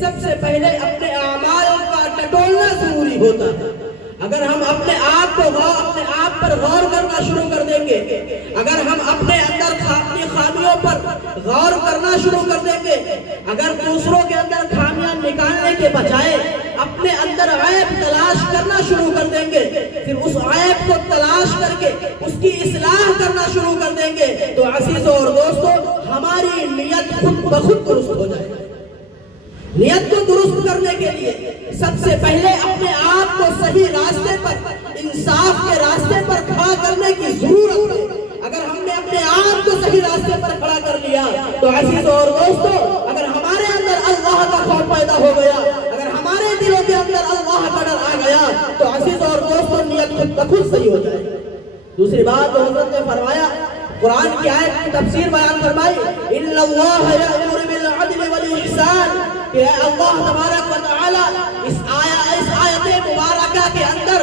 سب سے پہلے اپنے اعمال کا ٹٹولنا ضروری ہوتا ہے۔ اگر ہم اپنے آپ پر غور کرنا شروع کر دیں گے، اگر ہم اپنے اندر اپنی خامیوں پر غور کرنا شروع کر دیں گے، اگر دوسروں کے اندر خامیاں نکالنے کے بجائے اپنے اندر عیب تلاش کرنا شروع کر دیں گے، پھر اس عیب کو تلاش کر کے اس کی اصلاح کرنا شروع کر دیں گے، تو عزیزوں اور دوستوں ہماری نیت خود بخود درست ہو جائے گی۔ نیت کو درست کرنے کے لیے سب سے پہلے اپنے آپ کو صحیح راستے پر، انصاف کے راستے پر کھڑا کرنے کی ضرورت ہے۔ اگر ہم نے اپنے آپ کو صحیح راستے پر کھڑا کر لیا تو عزیزوں اور دوستوں، اگر ہمارے اندر اللہ کا خوف پیدا ہو گیا، اگر ہمارے دلوں کے اندر اللہ کا ڈر آ گیا تو عزیزوں اور دوستوں نیت خود بخود صحیح ہو جائے گی۔ دوسری بات جو حضرت نے فرمایا، قرآن کی آیت کی تفسیر بیان فرمائی، ان اللہ یأمر بالعدل والاحسان، کہ اللہ تبارک و تعالی اس آیت مبارکہ کے اندر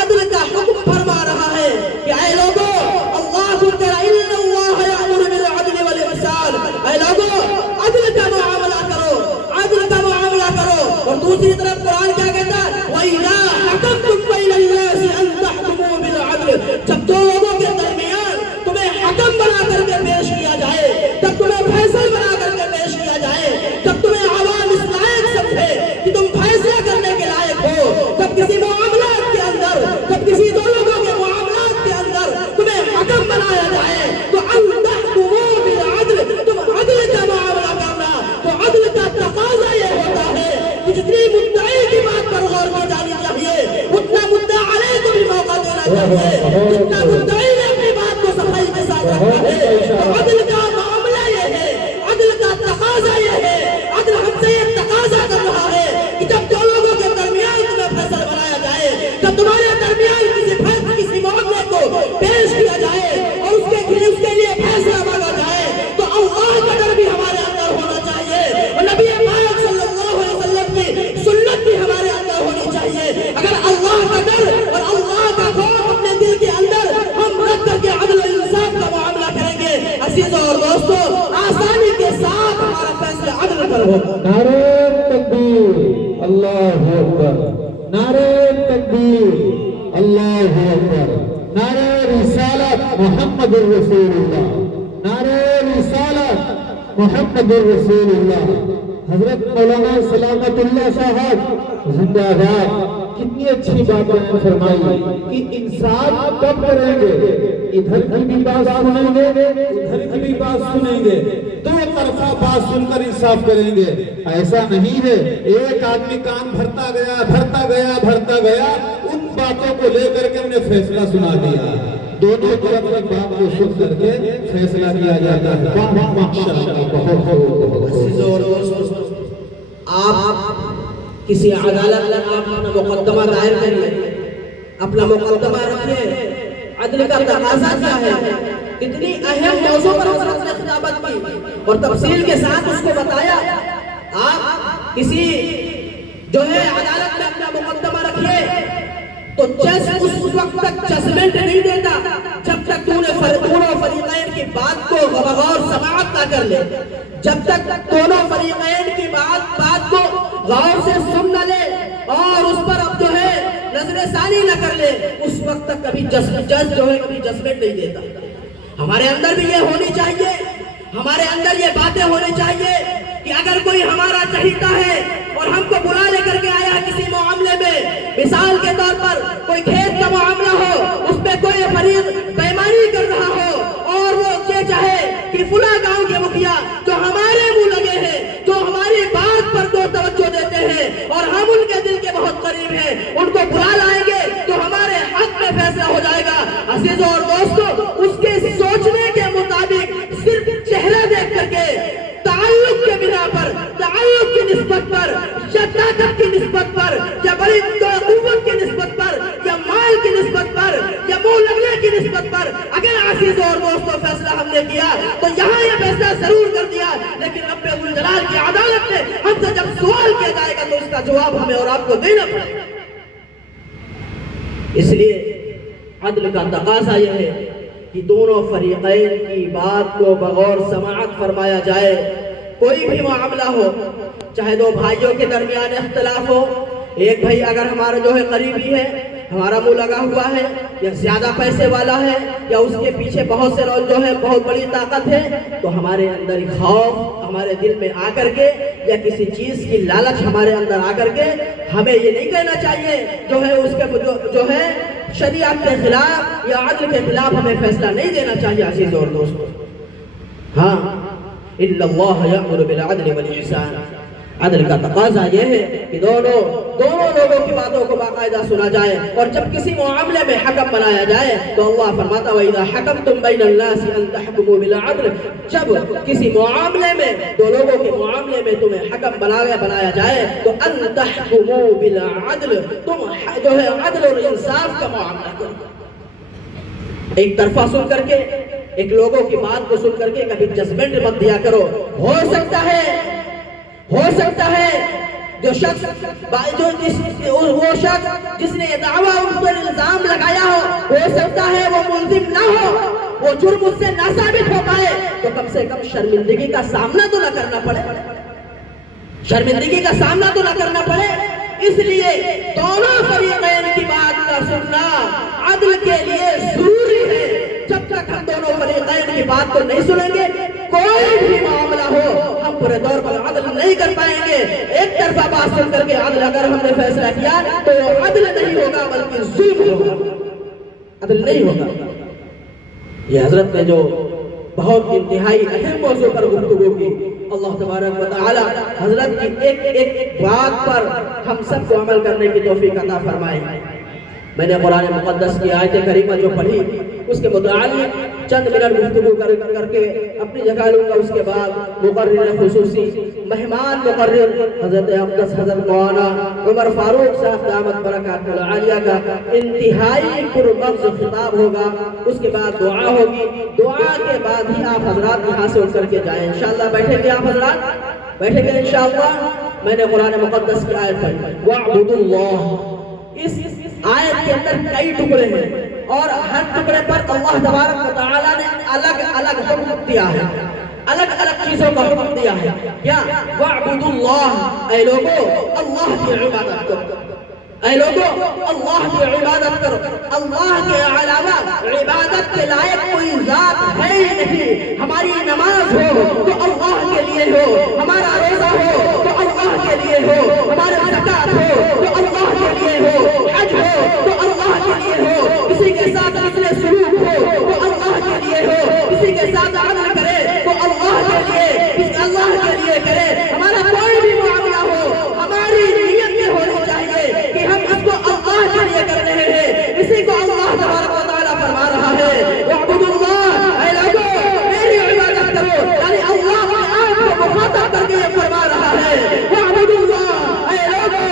عدل کا حکم فرما رہا ہے کہ اے لوگوں، اللہ کہہ ان اللہ یأمر بالعدل والاحسان، اے لوگوں عدل کا معاملہ کرو، عدل کا معاملہ کرو۔ اور دوسری طرف قرآن کیا کہتا ہے، وَإِذَا حَكَمْتُمْ بَيْنَ النَّاسِ أَن تَحْكُمُوا بِالْعَدْلِ، جب دو لوگوں کے درمیان تمہیں حکم بنا کر کے پیش کیا جائے، جب تمہیں فیصل بنا کر کے پیش کیا جائے، جب تمہیں عوام اس لائق سمجھے کہ تم فیصلہ کرنے کے لائق ہو، جب کسی معاملات کے اندر، جب کسی دو لوگوں کے معاملات کے اندر تمہیں حکم بنایا جائے تو ان تحکموا بالعدل، تم عدل کا معاملہ کرنا۔ تو عدل کا تقاضا یہ ہوتا ہے کہ جتنی مدعی کی بات پر غور کی جانی چاہیے اتنا مدعا علیہ کو بھی موقع دینا چاہیے، جتنا مدعی نے اپنی بات کو صفائی کے ساتھ رکھا ہے۔ تو عدل کا معاملہ یہ ہے، عدل کا تقاضا یہ ہے، عدل ہم سے یہ تقاضا کر رہا ہے کہ جب دو لوگوں کے درمیان تمہیں فیصل بنایا جائے، جب تمہارے درمیان کسی معاملے کو پیش کیا جائے اور اس کے لیے فیصلہ مانگا جائے تو اللہ کا ڈر بھی ہمارے اندر ہونا چاہیے، اور نبی پاک صلی اللہ علیہ وسلم کی سنت بھی ہمارے اندر ہونی چاہیے۔ اگر اللہ کا ڈر اور اللہ کا خوف اپنے دل کے اندر ہم رکھ کر کے عدل و انصاف کا معاملہ کریں گے، عزیزوں اور دوستوں آسانی کے ساتھ ہمارا فیصلہ عدل پر ہوگا۔ نعرہ تکبیر، اللہ اکبر، نعرہ تکبیر، اللہ اکبر، نعرہ رسالت محمد الرسول اللہ، نعرہ رسالت محمد الرسول اللہ۔ حضرت مولانا سلامت اللہ صاحب زندہ باد، کتنی اچھی باتیں فرمائی کہ انصاف کب کریں گے، ادھر کی بھی بات سنیں گے ادھر کی بھی بات سنیں گے، دو طرفہ بات سن کر انصاف کریں گے۔ ایسا نہیں ہے ایک آدمی کان بھرتا گیا ان باتوں کو لے کر کے انہیں فیصلہ سنا دیا، دونوں طرف کی بات کو سن کر کے فیصلہ کیا جاتا ہے۔ عزیزوں اور دوستوں، آپ کسی عدالت میں آپ اپنا مقدمہ دائر کریے، اپنا مقدمہ رکھیے، عدل کا تقاضا کیا ہے، کتنی اہم موضوع پر حضرت نے خطابت کی اور تفصیل کے ساتھ اس کو بتایا۔ آپ کسی جو ہے عدالت میں اپنا مقدمہ رکھیے تو جج اس وقت تک ججمنٹ نہیں دیتا جب تک دونوں فریقین کی بات کو غور سماعت نہ کر لے، جب تک دونوں فریقین کی بات کو غور سے سن نہ لے اور اس پر اب جو ہے نظر ثانی نہ کر لے، اس وقت تک کبھی جج جو ہے کبھی ججمنٹ نہیں دیتا۔ ہمارے اندر بھی یہ ہونی چاہیے، ہمارے اندر یہ باتیں ہونی چاہیے کہ اگر کوئی ہمارا چہیتا ہے اور ہم کو بلا لے کر کے آیا کسی معاملے میں، مثال کے طور پر کوئی کھیت کا معاملہ ہو، اس میں کوئی فریق بیمانی کر رہا ہو اور وہ یہ چاہے کہ فلاں گاؤں کے مکھیا جو ہمارے منہ لگے ہیں، جو ہماری بات پر دو توجہ دیتے ہیں اور ہم ان کے دل کے بہت قریب ہیں، ان کو بلا لائیں گے تو ہمارے حق میں فیصلہ ہو جائے گا۔ عزیزوں اور دوستوں، اس کے سوچنے کے مطابق صرف چہرہ دیکھ کر کے تعلق کے بنا پر، تعلق کی نسبت پر یا طاقت کی نسبت پر یا بڑی قوت کی نسبت پر یا مال کی نسبت پر یا منہ لگنے کی نسبت پر اگر عزیزوں اور دوستوں فیصلہ ہم نے کیا تو یہاں یہ فیصلہ ضرور کر دیا، لیکن رب الجلال کی عدالت میں ہم سے جب سوال کیا جائے گا تو اس کا جواب ہمیں اور آپ کو دینا پڑے گا۔ اس لیے عدل کا تقاضا یہ ہے کہ دونوں فریقین کی بات کو بغور سماعت فرمایا جائے، کوئی بھی معاملہ ہو، چاہے دو بھائیوں کے درمیان اختلاف ہو، ایک بھائی اگر ہمارا جو ہے قریبی ہے، ہمارا منہ لگا ہوا ہے، یا زیادہ پیسے والا ہے، یا اس کے پیچھے بہت سے لوگ جو ہے بہت بڑی طاقت ہے، تو ہمارے اندر خوف ہمارے دل میں آ کر کے، یا کسی چیز کی لالچ ہمارے اندر آ کر کے، ہمیں یہ نہیں کہنا چاہیے جو ہے اس کے جو ہے شریعت کے خلاف یا عدل کے خلاف ہمیں فیصلہ نہیں دینا چاہیے عزیز اور دوستو۔ ہاں، ان اللہ یأمر بالعدل والاحسان، عدل کا تقاضا یہ ہے کہ دونوں لوگوں کی باتوں کو باقاعدہ سنا جائے، اور جب کسی معاملے میں حکم بنایا جائے تو اللہ فرماتا ہے وَإِذَا حَكَمْتُمْ بَيْنَ النَّاسِ أَن تَحْكُمُوا بِالْعَدْلِ، جب کسی معاملے میں، دو لوگوں کے معاملے میں تمہیں حکم بنایا جائے تو أَن تَحْكُمُوا بِالْعَدْلِ، تم جو ہے عدل اور انصاف کا معاملہ کرو۔ ایک طرفہ سن کر کے، ایک لوگوں کی بات کو سن کر کے کبھی ججمنٹ مت دیا کرو۔ ہو سکتا ہے جو شخص وہ شخص جس نے یہ دعویٰ ان پر الزام لگایا ہو سکتا ہے وہ ملزم نہ ہو، وہ جرم اس سے نہ ثابت ہو پائے، تو کم سے کم شرمندگی کا سامنا تو نہ کرنا پڑے، اس لیے دونوں فریقین کی بات کا سننا عدل کے لیے ضروری ہے۔ جب تک ہم دونوں فریقین کی بات کو نہیں سنیں گے، کوئی بھی معاملہ ہو ہم پورے دور پر عدل نہیں کر پائیں گے۔ ایک طرفہ بات سن کر کے عدل اگر ہم نے فیصلہ کیا تو عدل نہیں ہوگا بلکہ ظلم ہوگا، عدل نہیں ہوگا۔ یہ حضرت نے جو بہت انتہائی اہم موضوع پر گفتگو کی، اللہ تبارک و تعالی حضرت کی ایک بات پر ہم سب کو عمل کرنے کی توفیق عطا فرمائے۔ میں نے قرآن مقدس کی آیت کریمہ جو پڑھی اس کے متعلق چند منٹ گفتگو کر کے اپنی جگہ لوں گا۔ اس کے بعد مقرر خصوصی مہمان مقرر حضرت اقدس حضرت مولانا عمر فاروق صاحب دامت برکاتہ العالیہ کا انتہائی پرمغز خطاب ہوگا۔ اس کے بعد دعا ہوگی، دعا کے بعد ہی آپ حضرات یہاں سے اٹھ کر کے جائیں۔ انشاءاللہ بیٹھیں گے آپ حضرات، بیٹھیں گے انشاءاللہ۔ میں نے قرآن مقدس کی آیت پڑھی وَاعْبُدُوا اللَّهَ، اس آیت کے اندر کئی ٹکڑے ہیں اور ہر ٹکڑے پر اللہ تبارک و تعالی نے الگ الگ حکم دیا ہے، الگ الگ چیزوں کا حکم دیا ہے۔ کیا؟ وَاعْبُدُوا اللَّهَ، اے لوگو اللہ کی عبادت کرو، اے لوگو اللہ کی عبادت کرو۔ اللہ کے علاوہ عبادت کے لائق کوئی ذات ہے ہی نہیں۔ ہماری نماز ہو تو اللہ کے لیے ہو، ہمارا روزہ ہو تو اللہ کے لیے ہو، ہمارا زکوٰۃ ہو تو اللہ کے لیے ہو، حج ہو تو اللہ کے لیے ہو، کسی کے ساتھ حسن سلوک ہو تو اللہ کے لیے ہو، کسی کے ساتھ عدل کرے تو اللہ کے لیے کرے۔ ہمارا کوئی بھی معاملہ ہو ہماری نیت یہ ہونی چاہیے کہ ہم اس کو اللہ کے لیے کر رہے ہیں۔ اسی کو اللہ تبارک و تعالیٰ فرما رہا ہے وَاعْبُدُوا اللَّهَ، اے لوگو میری عبادت کرو، یعنی اللہ اپنے آپ کو مخاطب کر کے یہ فرما رہا ہے وَاعْبُدُوا اللَّهَ، اے لوگو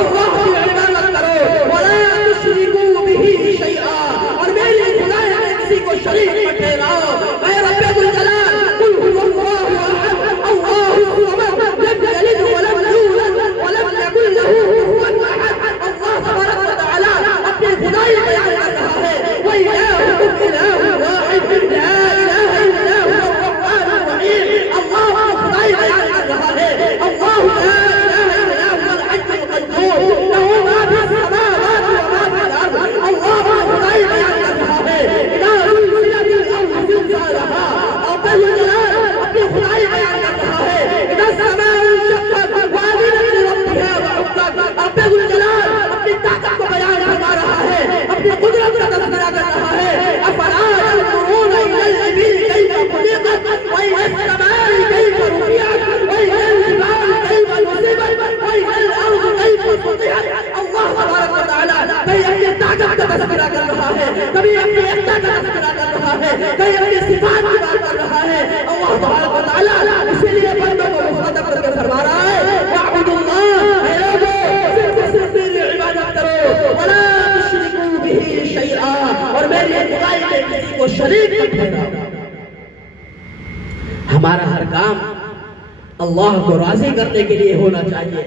اللہ کی عبادت کرو، وَلَا تُشْرِكُوا بِهِ شَيْئًا، اور میری خدائی میں کسی کو شریک مت ٹھہراؤ۔ اے رب ذوالجلال قُلْ هُوَ اللَّهُ أَحَدٌ اللَّهُ الصَّمَدُ لَمْ يَلِدْ وَلَمْ يُولَدْ وَلَمْ يَكُنْ لَهُ كُفُوًا أَحَدٌ۔ اللہ تبارک و تعالی اپنی خدائی بیان کر رہا ہے وَإِلَٰهُكُمْ إِلَٰهٌ وَاحِدٌ لَا إِلَٰهَ إِلَّا هُوَ الرَّحْمَٰنُ الرَّحِيمُ۔ اللہ اپنی خدائی بیان کر رہا ہے اللہ لا إله إلا هو الحي القيوم له ما في السماوات وما في الأرض۔ اللہ اپنی خدائی بیان کر رہا ہے إِذَا زُلْزِلَتِ الْأَرْضُ زِلْزَالَهَا۔ رب الجلال اپنی خدائی بیان کر رہا ہے إِذَا السَّمَاءُ انشَقَّتْ وَأَذِنَتْ لِرَبِّهَا وَحُقَّتْ۔ رب الجلال اپنی طاقت کو بیان فرما رہا ہے، اپنی قدرت کا تذکرہ کر رہا ہے أَفَلَا يَنظُرُونَ إِلَى الْإِبِلِ كَيْفَ خُلِقَتْ وَإِلَى السَّمَاءِ كَيْفَ رُفِعَتْ وَإِلَى الْجِبَالِ كَيْفَ نُصِبَتْ وَإِلَى الْأَرْضِ كَيْفَ سُطِحَتْ۔ اللہ تبارک و تعالی کہیں اپنی طاقت کا تذکرہ کر رہا ہے، کبھی اپنی ایکتا کا تذکرہ کر رہا ہے، کہیں اپنی صفات کی بات کر رہا ہے۔ اللہ تبارک و تعالی اسی لیے بندوں کو مخاطب کر کے فرما رہا ہے وَاعْبُدُوا اللَّهَ، اے لوگو صرف میری عبادت کرو، وَلَا تُشْرِكُوا بِهِ شَيْئًا، اور میری خدائی میں کسی کو شریک مت ٹھہراؤ۔ ہمارا ہر کام اللہ کو راضی کرنے کے لیے ہونا چاہیے،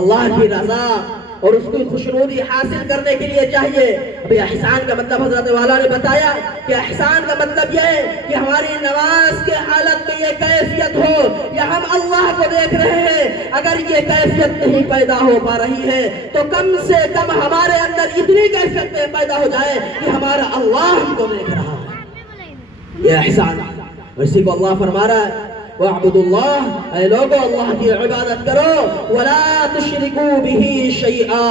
اللہ کی رضا اور اس کی خوشنودی حاصل کرنے کے لیے چاہیے. ابھی احسان کا مطلب حضرت والا نے بتایا کہ احسان کا مطلب یہ ہے کہ ہماری نماز کے حالت میں یہ کیفیت ہو یا ہم اللہ کو دیکھ رہے ہیں. اگر یہ کیفیت نہیں پیدا ہو پا رہی ہے تو کم سے کم ہمارے اندر اتنی کیفیت پیدا ہو جائے کہ ہمارا اللہ ہم کو دیکھ رہا ہے. یہ احسان ہے. اسی کو اللہ فرما رہا ہے وَاعْبُدُوا اللَّهَ، اے لوگو اللہ کی عبادت کرو، وَلَا تُشْرِكُوا بِهِ شَيْئًا،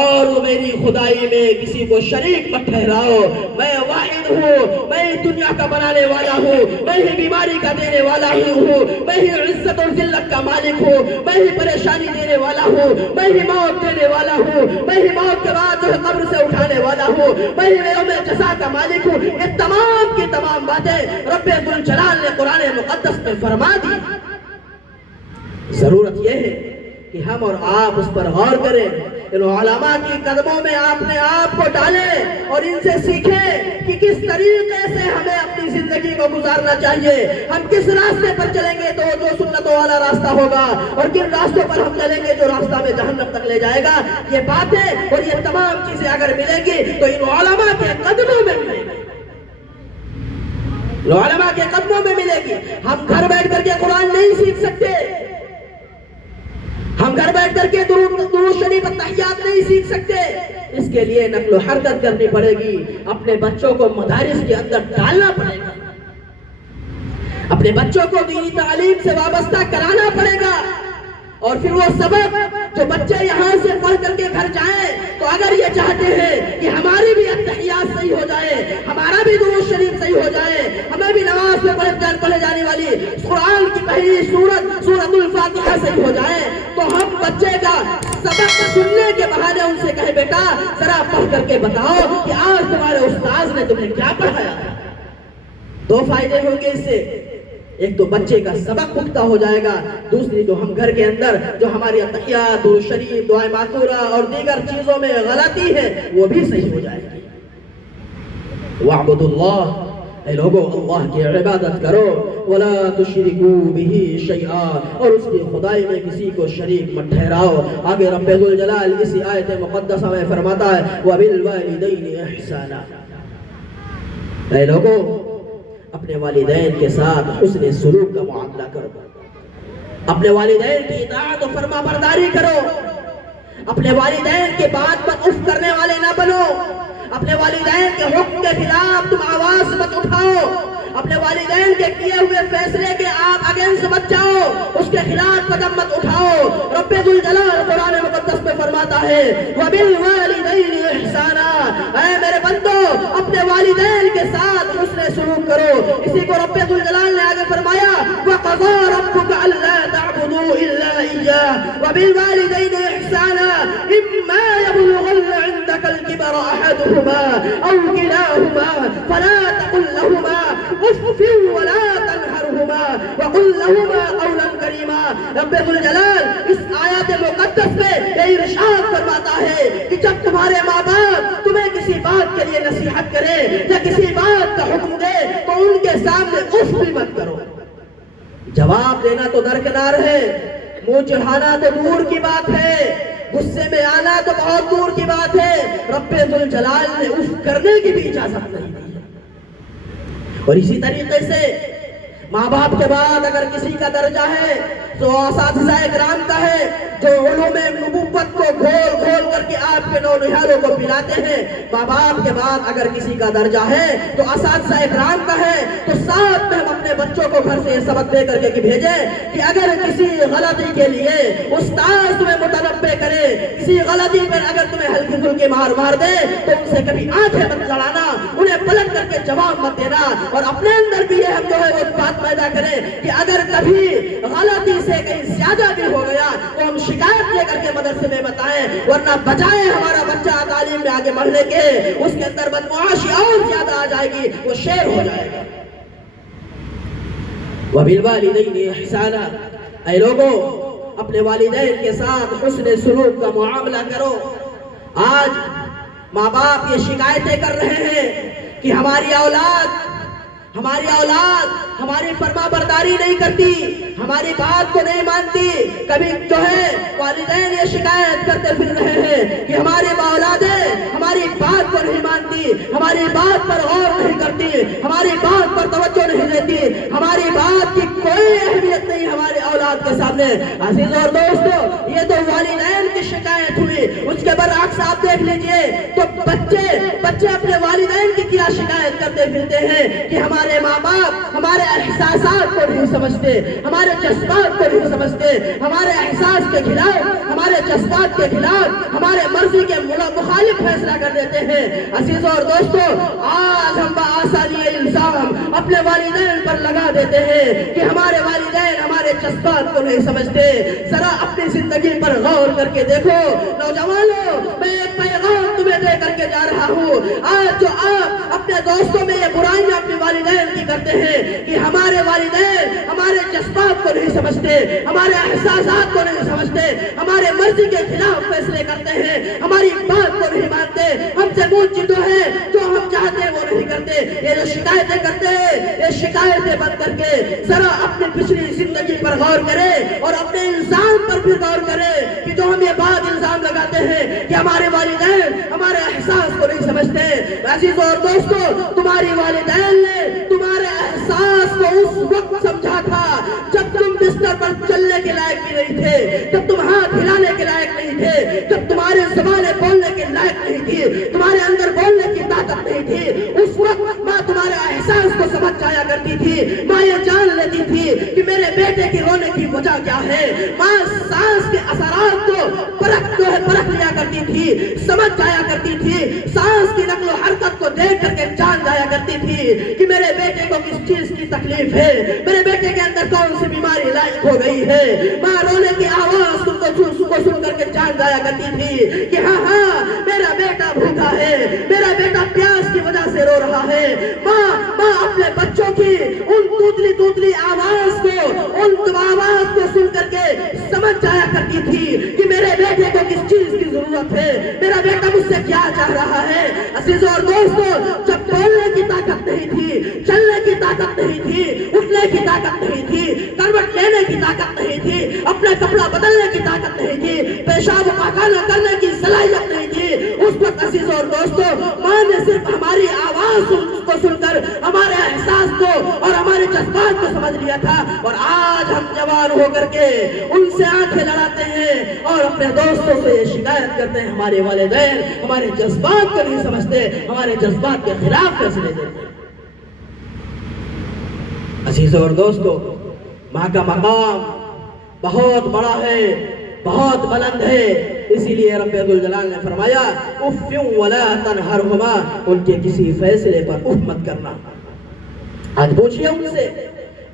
اور میری خدائی میں کسی کو شریک مت ٹھہراؤ. میں واحد ہوں، میں دنیا کا بنانے والا ہوں، میں ہی بیماری کا دینے والا ہوں، میں ہی عزت اور ذلت کا مالک ہوں، میں ہی پریشانی دینے والا ہوں، میں ہی موت دینے والا ہوں، میں ہی موت کے بعد جو قبر سے اٹھانے والا ہوں، میں ہی یوم جزا کا مالک ہوں. یہ تمام کی تمام باتیں رب ذوالجلال نے قرآن مقدس میں فرما دی. ضرورت یہ ہے کہ ہم اور آپ اس پر غور کریں، ان علماء کی قدموں میں اپنے آپ کو ڈالیں اور ان سے سیکھیں کہ کس طریقے سے ہمیں اپنی زندگی کو گزارنا چاہیے. ہم کس راستے پر چلیں گے تو جو سنتوں والا راستہ ہوگا، اور کن راستوں پر ہم چلیں گے جو راستہ ہمیں جہنم تک لے جائے گا. یہ باتیں اور یہ تمام چیزیں اگر ملیں گی تو ان علماء کے قدموں میں ملیں گی، علماء کے قدموں میں ملے گی. ہم گھر بیٹھ کر کے قرآن نہیں سیکھ سکتے، ہم گھر بیٹھ کر کے درود شریف تحیات نہیں سیکھ سکتے. اس کے لیے نقل و حرکت کرنی پڑے گی، اپنے بچوں کو مدارس کے اندر ڈالنا پڑے گا، اپنے بچوں کو دینی تعلیم سے وابستہ کرانا پڑے گا. اور پھر وہ سبق جو بچے یہاں سے پڑھ کر کے گھر جائیں تو اگر یہ چاہتے ہیں کہ ہماری بھی اتحیات صحیح ہو جائے، ہمارا بھی درود شریف صحیح ہو جائے، ہمیں بھی نماز میں پڑھے جانے والی قرآن کی پہلی سورۃ الفاتحہ صحیح ہو جائے، تو ہم بچے کا سبق سننے کے بہانے ان سے کہیں بیٹا ذرا پڑھ کر کے بتاؤ کہ آج تمہارے استاذ نے تمہیں کیا پڑھایا. دو فائدے ہوں گے اس سے. ایک تو بچے کا سبق پختہ ہو جائے گا، دوسری جو ہم گھر کے اندر جو ہماری تحیات، درود شریف، دعائے ماثورہ اور دیگر چیزوں میں غلطی ہے وہ بھی صحیح ہو جائے گی. وَاعْبُدُوا اللَّهَ، اے لوگو اللہ کی عبادت کرو، وَلَا تُشْرِكُوا بِهِ شَيْئًا، اور اس کی خدائی میں کسی کو شریک مت ٹھہراؤ. آگے رب ذوالجلال اسی آیت مقدسہ میں فرماتا ہے وَبِالْوَالِدَيْنِ إِحْسَانًا، اے لوگو اپنے والدین کے ساتھ حسن سلوک کا معاملہ کرو، اپنے والدین کی اطاعت و فرما برداری کرو، اپنے والدین کے بات پر اف کرنے والے نہ بنو، اپنے والدین کے حکم کے خلاف تم آواز مت اٹھاؤ، اپنے والدین کے کیے ہوئے فیصلے کے آپ اگینسٹ مت جاؤ، اس کے خلاف قدم مت اٹھاؤ. رب ذوالجلال قرآن مقدس میں فرماتا ہے وَبِالْوَالِدَيْنِ إِحْسَانًا، اے میرے بندو اپنے والدین کے ساتھ حسن سلوک کرو. اسی کو رب ذوالجلال نے آگے فرمایا وَقَضَىٰ رَبُّكَ أَلَّا تَعْبُدُوا إِلَّا إِيَّاهُ وَبِالْوَالِدَيْنِ إِحْسَانًا إِمَّا يَبْلُغَنَّ عِندَكَ الْكِبَرَ أَحَدُهُمَا أَوْ كِلَاهُمَا فَلَا تَقُل لَّهُمَا اُفٍّ وَلَا تَنْهَرْهُمَا وَقُل لَّهُمَا قَوْلًا كَرِيمًا. رب ذوالجلال اس آیت مقدس میں یہ ارشاد فرماتا ہے کہ جب تمہارے ماں باپ تمہیں کسی بات کے لیے نصیحت کرے یا کسی بات کا حکم دے تو ان کے سامنے اف بھی مت کرو. جواب دینا تو درکنار ہے، منہ چڑھانا تو دور کی بات ہے، غصے میں آنا تو بہت دور کی بات ہے. رب ذوالجلال نے اف کرنے کی بھی اجازت نہیں دی. اور اسی طریقے سے ماں باپ کے بعد اگر کسی کا درجہ ہے تو اساتذہ کرام کا ہے جو علوم نبوت کو گھول گھول کر کے آپ کے نونہالوں کو پلاتے ہیں. ماں باپ کے بعد اگر کسی کا درجہ ہے تو اساتذہ کرام کا ہے. تو ساتھ میں ہم اپنے بچوں کو گھر سے یہ سبق دے کر کے بھیجیں کہ اگر کسی غلطی کے لیے استاذ تمہیں متنبہ کرے، کسی غلطی پر اگر تمہیں ہلکی پھلکی مار دے تو ان سے کبھی آنکھیں مت لڑانا، انہیں پلٹ کر کے جواب مت دینا. اور اپنے اندر بھی یہ ہم جو ہے وہ بات پیدا کریں کہ اگر کبھی غلطی سے کہیں زیادہ بھی ہو گیا تو ہم شکایت لے کر کے مدرسے میں بتائیں، ورنہ بجائے ہمارا بچہ تعلیم میں آگے بڑھنے کے اس کے اندر بدمعاشی اور زیادہ آ جائے گی، وہ شیر ہو جائے گا. وَبِالْوَالِدَيْنِ إِحْسَانًا، اے لوگوں اپنے والدین کے ساتھ حسن سلوک کا معاملہ کرو. آج ماں باپ یہ شکایتیں کر رہے ہیں کہ ہماری اولاد ہماری فرما برداری نہیں کرتی، ہماری بات کو نہیں مانتی. کبھی جو ہے والدین یہ شکایت کرتے پھر رہے ہیں کو نہیں مانتی، ہماری بات پر غور نہیں کرتی، ہماری بات پر توجہ نہیں دیتی، ہماری بات کی کوئی اہمیت نہیں ہمارے اولاد کے سامنے۔ عزیز اور دوستو، یہ تو والدین کی شکایت ہوئی، اس کے برعکس آپ دیکھ لیجئے تو بچے اپنے والدین کی کیا شکایت کرتے پھرتے ہیں کہ ہمارے ماں باپ ہمارے احساسات کو نہیں سمجھتے، ہمارے جذبات کو نہیں سمجھتے، ہمارے احساس کے خلاف، ہمارے جذبات کے خلاف، ہمارے مرضی کے مخالف فیصلہ کر دیتے ہیں۔ عزیزوں اور دوستو، آج ہم بآسانی یہ الزام اپنے والدین پر لگا دیتے ہیں کہ ہمارے والدین ہمارے جذبات کو نہیں سمجھتے۔ ذرا اپنی زندگی پر غور کر کے دیکھو نوجوانوں، میں ایک پیغام تمہیں دے کر کے جا رہا ہوں۔ آج جو آپ اپنے دوستوں میں یہ برائیاں اپنے والدین کی کرتے ہیں کہ ہمارے والدین ہمارے جذبات کو نہیں سمجھتے، ہمارے احساسات کو نہیں سمجھتے، ہمارے مرضی کے خلاف فیصلے کرتے ہیں، ہماری بات کو نہیں مانتے، ہم سے منہ چتو ہے، جو ہم چاہتے ہیں وہ نہیں کرتے۔ یہ جو شکایتیں کرتے ہیں، یہ شکایتیں بند کر کے ذرا اپنی پچھلی زندگی پر غور کرے اور اپنے انسان پر بھی غور کرے کہ جو ہم یہ بات الزام لگاتے ہیں کہ ہمارے والدین ہمارے احساس کو نہیں سمجھتے۔ عزیزوں اور دوستو، تمہاری والدین نے تمہارے احساس کو اس وقت سمجھا تھا جب تم بستر پر چلنے کے لائق بھی نہیں تھے، جب تم ہاتھ ہلانے کے لائق نہیں تھے، جب تمہاری زبانیں بولنے کے لائق نہیں تھی، تمہارے اندر بولنے کی طاقت نہیں تھی۔ اس وقت ماں تمہارے احساس کو سمجھ جایا کرتی تھی، ماں یہ جان لیتی تھی کہ میرے بیٹے کی رونے کی وجہ کیا ہے۔ ماں سانس کے اثرات کو پرکھ لیا کرتی تھی، سمجھ جایا کرتی تھی، سانس کی نقل و حرکت کو دیکھ کر کے جان جایا کرتی تھی کہ میرے بیٹے کو کس چیز کی تکلیف ہے، میرے بیٹے کے اندر کون سی بیماری لاحق ہو گئی ہے۔ ماں رونے کی آواز کو سن کر کے جان جایا کرتی تھی کہ ہاں میرا بیٹا بھوکا ہے، میرا بیٹا پیاس کی وجہ سے رو رہا ہے۔ ماں اپنے بچوں کی ان توتلی آواز کو سن کر کے سمجھ جایا کرتی تھی کہ میرے بیٹے کو کس چیز کی ضرورت ہے، میرا بیٹا مجھ سے کیا چاہ رہا ہے۔ عزیزوں اور دوستو، جب بولنے کی طاقت نہیں تھی، چلنے کی طاقت نہیں تھی، اٹھنے کی طاقت نہیں تھی، کروٹ لینے کی طاقت نہیں تھی، اپنا کپڑا بدلنے کی طاقت نہیں تھی، پیشاب و پاخانہ کرنے کی صلاحیت نہیں تھی، اس وقت عزیزوں اور دوستو ماں نے صرف ہماری آواز کو سن کر ہمارے احساس کو اور ہمارے جذبات کو سمجھ لیا تھا۔ اور آج ہم جوان ہو کر کے ان سے آنکھیں لڑاتے ہیں اور اپنے دوستوں سے یہ شکایت کرتے ہیں ہمارے والدین ہمارے جذبات کو نہیں سمجھتے، ہمارے جذبات کے خلاف فیصلے دیتے ہیں۔ عزیزوں اور دوستو، ماں کا مقام بہت بڑا ہے، بہت بلند ہے، اسی لیے رب ذوالجلال نے فرمایا اف ولا تنہرہما، ان کے کسی فیصلے پر اف مت کرنا۔ آج پوچھئے ان سے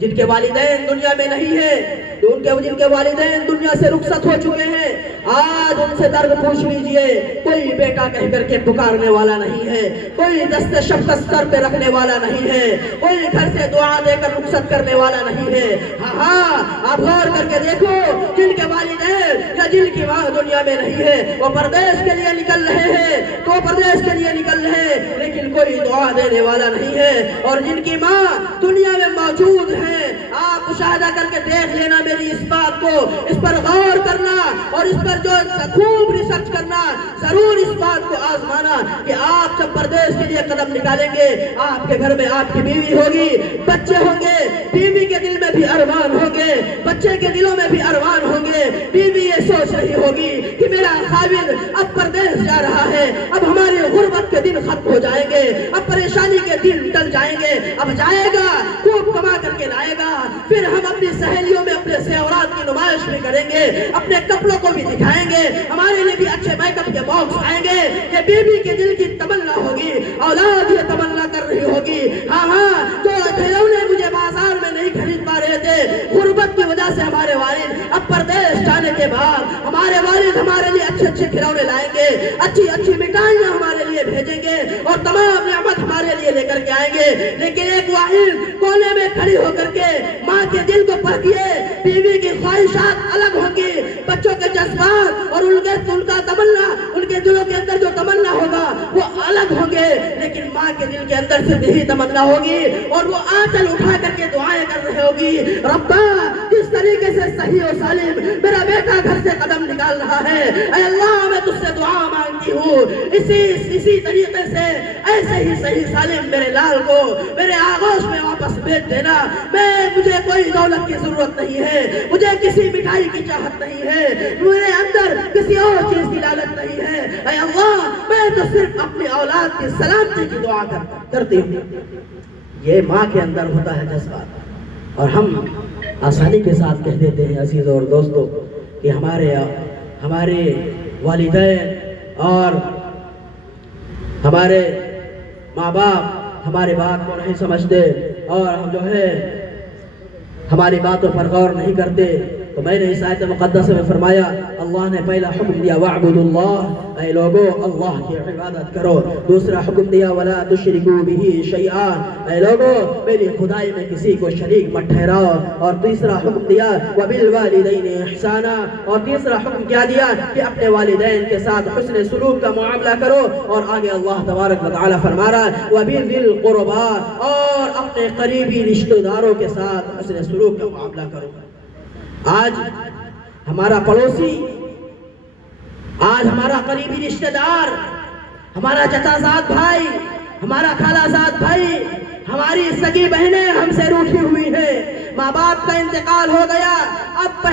جن کے والدین دنیا میں نہیں ہیں، جن کے والدین دنیا سے رخصت ہو چکے ہیں، آج ان سے درد پوچھ لیجئے، کوئی بیٹا کہہ کر کے پکارنے والا نہیں ہے، کوئی دست شفقت سر پہ رکھنے والا نہیں ہے، کوئی گھر سے دعا دے کر رخصت کرنے والا نہیں ہے۔ ہاں آپ غور کر کے دیکھو، جن کے والدین یا جن کی ماں دنیا میں نہیں ہے، وہ پردیس کے لیے نکل رہے ہیں تو وہ پردیس کے لیے نکل رہے ہیں، لیکن کوئی دعا دینے والا نہیں ہے، اور جن کی ماں دنیا میں موجود ہے، آپ مشاہدہ کر کے دیکھ لینا میری اس بات کو، اس پر غور کرنا اور اس پر جو خوب ریسرچ کرنا، ضرور اس بات کو آزمانا کہ آپ جب پردیس کے لیے قدم نکالیں گے، آپ کے گھر میں آپ کی بیوی ہوگی، بچے ہوں گے، بیوی کے دل میں بھی ارمان ہوں گے، بچے کے دلوں میں بھی ارمان ہوں گے، بیوی یہ سوچ رہی ہوگی کہ میرا خاوند اب پردیس جا رہا ہے، اب ہماری غربت کے دن ختم ہو جائیں گے، اب پریشانی کے دن ٹل جائیں گے، اب جائے گا خوب کما کر کے لائے گا، پھر ہم اپنی سہیلیوں میں اپنے زیورات کی نمائش بھی کریں گے، اپنے کپڑوں کو بھی دکھائیں گے، ہمارے لیے بھی اچھے میک اپ کے باکس آئیں گے۔ یہ بیوی کے دل کی تمنا ہوگی، اولاد یہ تمنا کر رہی ہوگی، ہاں جو کھلونے مجھے بازار میں نہیں خرید پا رہے تھے، غربت کی وجہ سے ہمارے والد اب پردیس جانے کے بعد ہمارے والد ہمارے لیے اچھے اچھے کھلونے لائیں گے، اچھی اچھی مٹھائیاں ہمارے لیے بھیجیں گے اور تمام نعمت ہمارے لیے لے کر کے آئیں گے، لیکن ایک واحد کونے میں کھڑی ہو کر کے ماں کے دل کو پرکھیے، بیوی کی خواہشات الگ ہوں گی، بچوں کے جذبات اور ان کا تمنا، ان کے دلوں کے اندر جو تمنا ہوگا وہ الگ ہوں گے، لیکن ماں کے دل کے اندر صرف یہی تمنا ہوگی اور وہ آنچل اٹھا کر کے دعائیں کر رہے ہوگی، ربا جس طریقے سے صحیح و سالم میرا بیٹا گھر سے قدم نکال رہا ہے، اے اللہ میں تجھ سے دعا مانگتی ہوں اسی طریقے سے ایسے ہی صحیح سالم میرے لال کو میرے آغوش میں واپس بھیج دینا۔ مجھے کوئی دولت کی ضرورت نہیں ہے، مجھے کسی مٹھائی کی چاہت نہیں ہے، میرے اندر کسی اور چیز کی لالچ نہیں ہے، اے اللہ میں تو صرف اپنی اولاد کی سلامتی کی دعا کرتی ہوں۔ یہ ماں کے اندر ہوتا ہے جذبہ، اور ہم آسانی کے ساتھ کہہ دیتے ہیں عزیز اور دوستو کہ ہمارے والدین اور ہمارے ماں باپ ہمارے بات کو نہیں سمجھتے اور ہم جو ہے ہماری باتوں پر غور نہیں کرتے، تو میں نے اس آیت مقدسہ میں فرمایا اللہ نے پہلا حکم دیا وَاعْبُدُوا اللَّهَ، اے لوگو اللہ کی عبادت کرو۔ دوسرا حکم دیا وَلَا تُشْرِكُوا بِهِ شَيْئًا، اے لوگو میری خدائی میں کسی کو شریک مت ٹھہراؤ۔ اور تیسرا حکم دیا وَبِالْوَالِدَيْنِ إِحْسَانًا، اور تیسرا حکم کیا دیا کہ اپنے والدین کے ساتھ حسن سلوک کا معاملہ کرو۔ اور آگے اللہ تبارک و تعالی فرما رہا ہے وَبِذِي الْقُرْبَىٰ، اور اپنے قریبی رشتہ داروں کے ساتھ حسن سلوک کا معاملہ کرو۔ آج ہمارا پڑوسی، آج ہمارا قریبی رشتہ دار، ہمارا چچا زاد بھائی، ہمارا خالہ زاد بھائی، ہماری سگی بہنیں ہم سے روٹھی ہوئی ہیں، ماں باپ کا انتقال ہو گیا، اب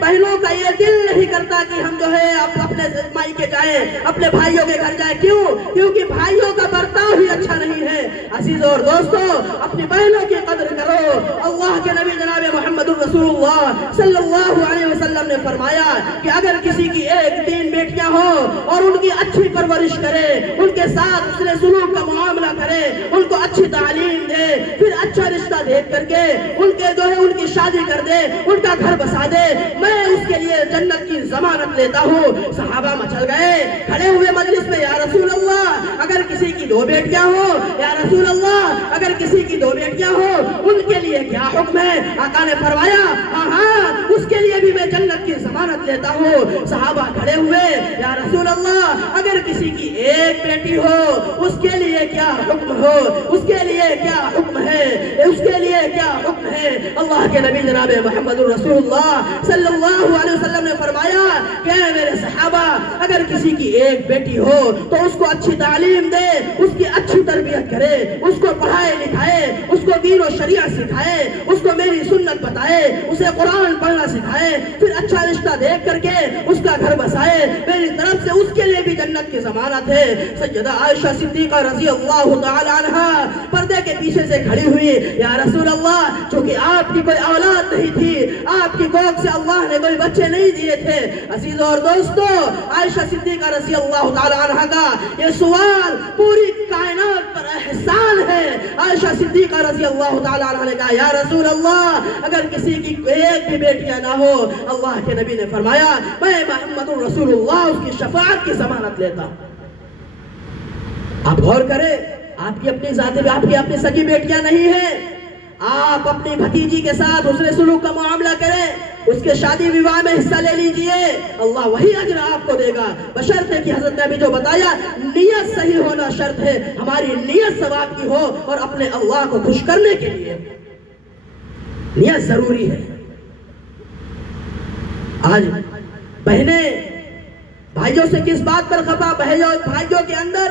بہنوں کا یہ دل نہیں کرتا کہ ہم جو ہے اب اپنے مائکے جائیں، اپنے بھائیوں کے گھر جائیں۔ کیونکہ بھائیوں کا برتاؤ ہی اچھا نہیں ہے۔ عزیزوں اور دوستو اپنی بہنوں کی قدر کرو۔ اللہ کے نبی جناب محمد الرسول اللہ صلی اللہ علیہ وسلم نے فرمایا کہ اگر کسی کی 1-3 بیٹیاں ہوں اور ان کی اچھی پرورش کرے، ان کے ساتھ حسن سلوک کا معاملہ کرے، ان کو اچھی تعلیم دے، پھر اچھا رشتہ دیکھ کر کے ان کی شادی کر دے، ان کا گھر بسا دے، میں اس کے لیے جنت کی ضمانت لیتا ہوں۔ صحابہ مچل گئے، کھڑے ہوئے مجلس میں، یا رسول اللہ اگر کسی کی 2 بیٹیاں ہوں، یا رسول اللہ اگر کسی کی 2 بیٹیاں ہوں ان کے لیے کیا حکم ہے؟ آقا نے فرمایا ہاں اس کے لیے بھی میں جنت کی ضمانت لیتا ہوں۔ صحابہ کھڑے ہوئے، یا رسول اللہ اگر کسی کی 1 بیٹی ہو اس کے لیے کیا حکم ہو؟ اس کے لیے کیا حکم ہے؟ اس کے لیے کیا حکم ہے؟ اللہ کے نبی جناب محمد الرسول اللہ صلی اللہ علیہ وسلم نے فرمایا کہ اے میرے صحابہ اگر کسی کی 1 بیٹی ہو تو اس کو اچھی تعلیم دے، اس کی اچھی تربیت کرے، اس کو پڑھائے لکھائے، اس کو دین و شریعت سکھائے، اس کو میری سنت بتائے، اسے قرآن پڑھنا سکھائے، پھر اچھا رشتہ دیکھ کر کے اس کا گھر بسائے، میری طرف سے اس کے لیے بھی جنت کی ضمانت ہے۔ سیدہ عائشہ صدیقہ رضی اللہ تعالی عنہا پردے کے پیچھے سے کھڑی ہوئی، یا رسول اللہ چونکہ آپ کی کوئی اولاد نہیں تھی، آپ کی کوکھ سے اللہ نے کوئی بچے نہیں دیے تھے۔ عزیزوں اور دوستو عائشہ صدیقہ رضی اللہ تعالی عنہا کا یہ سوال پوری کائنات پر احسان ہے۔ عائشہ صدیقہ رضی اللہ تعالی عنہا نے کہا یا رسول اللہ اگر کسی کی 1 بھی بیٹیاں نہ ہو، اللہ کے نبی نے فرمایا میں محمد الرسول اللہ اس کی شفاعت کی ضمانت لیتا ہوں۔ آپ غور کریں، آپ کی اپنی ذاتی، آپ کی اپنی سگی بیٹیاں نہیں ہیں، آپ اپنی بھتیجی کے ساتھ حسن سلوک کا معاملہ کریں، اس کے شادی وواہ میں حصہ لے لیجئے، اللہ وہی اجر آپ کو دے گا، بشرطے کہ حضرت نے ابھی جو بتایا نیت صحیح ہونا شرط ہے، ہماری نیت ثواب کی ہو اور اپنے اللہ کو خوش کرنے کے لیے نیت ضروری ہے۔ آج بہنیں بھائیوں سے کس بات پر خفا؟ بھائیوں کے اندر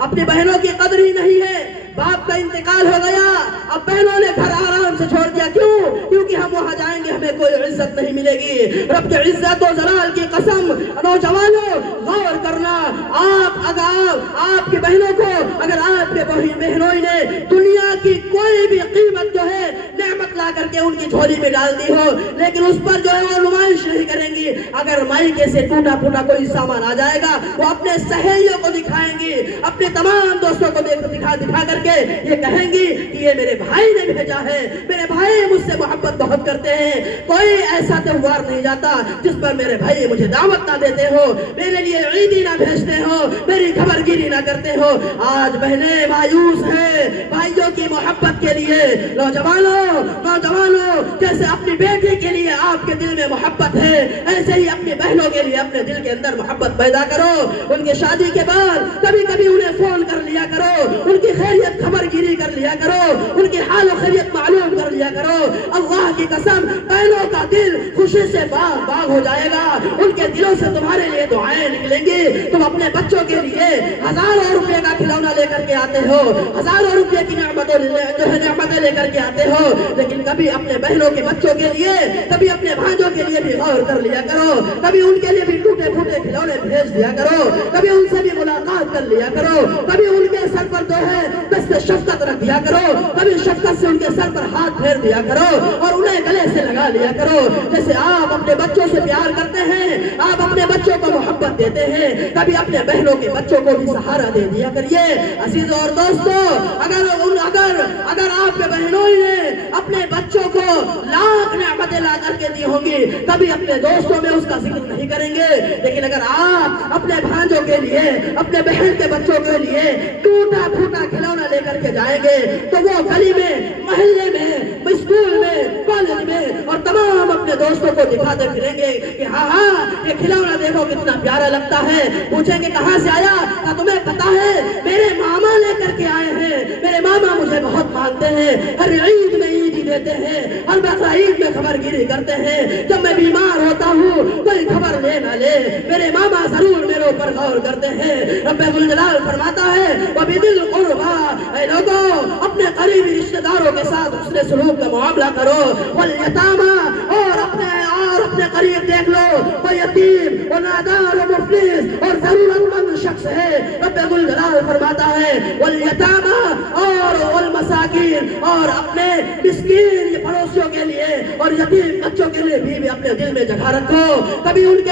اپنی بہنوں کی قدر ہی نہیں ہے۔ باپ کا انتقال ہو گیا، اب بہنوں نے گھر آرام سے چھوڑ دیا، کیونکہ ہم وہاں جائیں گے ہمیں کوئی عزت نہیں ملے گی۔ رب کی عزت و جلال کی قسم، نوجوانوں غور کرنا، آپ کی بہنوں کو اگر آپ کے بہنوں نے دنیا کی کوئی بھی قیمت جو ہے نعمت لا کر کے ان کی جھولی میں ڈال دی ہو، لیکن اس پر جو ہے وہ نمائش نہیں کریں گی۔ اگر مائکے سے ٹوٹا پھوٹا کوئی سامان آ جائے گا وہ اپنے سہیلیوں کو دکھائیں گی، اپنے تمام دوستوں کو دکھا کر کے یہ کہیں گی کہ یہ میرے بھائی نے بھیجا ہے، میرے بھائی مجھ سے محبت بہت کرتے ہیں، کوئی ایسا تہوار نہیں جاتا جس پر میرے بھائی مجھے دعوت نہ دیتے ہو، میرے لیے عیدی نہ بھیجتے ہو، میری خبر گیری نہ کرتے ہو۔ آج بہنیں مایوس ہیں بھائیوں کی محبت کے لیے۔ نوجوانوں جیسے اپنی بیٹی کے لیے آپ کے دل میں محبت ہے، ایسے ہی اپنی بہنوں کے لیے اپنے دل کے اندر محبت پیدا کرو۔ ان کے شادی کے بعد کبھی کبھی انہیں فون کر لیا کرو، ان کی خیریت خبر گیری کر لیا کرو، ان کی حال و خیریت معلوم کر لیا کرو۔ کرو, اللہ کی قسم بہنوں کا دل خوشی سے باغ باغ ہو جائے گا. ان کے دلوں سے تمہارے لیے دعائیں نکلیں گی. تم اپنے بچوں کے لیے ہزاروں روپے کا کھلونا لے کر کے آتے ہو, ہزاروں روپے کی نعمتیں لے کر کے آتے ہو, لیکن کبھی اپنے بہنوں کے بچوں کے لیے, کبھی اپنے بھانجوں کے لیے بھی غور کر لیا کرو. کبھی ان کے لیے بھی ٹوٹے پھوٹے کھلونے بھیج دیا کرو. کبھی ان سے بھی ملاقات کر لیا کرو. کبھی ان کے سر پر جو ہے دست شفقت رکھ دیا کرو. کبھی شفقت سے ان کے سر پر ہاتھ پھیر دیا کرو اور انہیں گلے سے لگا لیا کرو. جیسے آپ اپنے بچوں سے پیار کرتے ہیں, آپ اپنے بچوں کو محبت دیتے ہیں, کبھی اپنے بہنوں کے بچوں کو بھی سہارا دے دیا کریے. عزیزوں اور دوستوں, اگر آپ کے بہنوں نے اپنے بچوں کو لاکھ نعمتیں لا کر کے دی ہوں گی, کبھی اپنے دوستوں میں اس کا ذکر نہیں کریں گے, لیکن اگر آپ اپنے بھانجوں کے لیے, اپنے بہن کے بچوں کے لیے ٹوٹا پھوٹا کھلونا لے کر کے جائیں گے تو وہ گلی میں, محلے میں, اسکول میں, کالج میں اور تمام اپنے دوستوں کو دکھاتے پھریں گے کہ ہاں ہاں یہ کھلونا دیکھو کتنا پیارا لگتا ہے. پوچھیں گے کہاں سے آیا؟ تمہیں پتا ہے میرے ماما لے کر کے آئے ہیں, میرے ماما مجھے بہت مانتے ہیں, ہر عید میں عیدی دیتے ہیں, ہر بقرہ عید میں خبر گیری کرتے ہیں, جب میں بیمار ہوتا ہوں کوئی خبر لے نہ لے میرے ماما ضرور میرے اوپر غور کرتے ہیں. رب ذوالجلال فرماتا ہے وَبِذِي الْقُرْبَىٰ, اے لوگوں اپنے قریبی رشتہ داروں کے ساتھ حسن سلوک کا معاملہ کرو. وَالْيَتَامَىٰ, اور اپنے قریب دیکھ لو کوئی یتیم اور نادار اور مفلس اور ضرورت مند شخص ہے. رب ذوالجلال فرماتا ہے وَالْيَتَامَىٰ, اور والمساکین, اور اپنے مسکین پڑوسیوں کے لیے اور یتیم بچوں کے لیے بھی اپنے دل میں جگہ رکھو. کبھی ان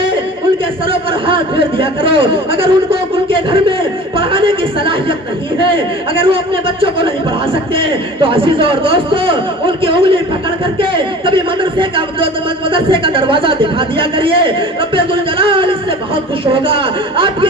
کے سروں پر ہاتھ پھیر دیا کرو. اگر ان کو ان کے گھر میں پڑھانے کی صلاحیت نہیں ہے, اگر وہ اپنے بچوں کو نہیں پڑھا سکتے, تو عزیزوں اور دوستوں ان کی انگلی پکڑ کر کے کبھی مدرسے کا دروازہ دکھا دیا کریے. رب ذوالجلال اس سے بہت خوش ہوگا, آپ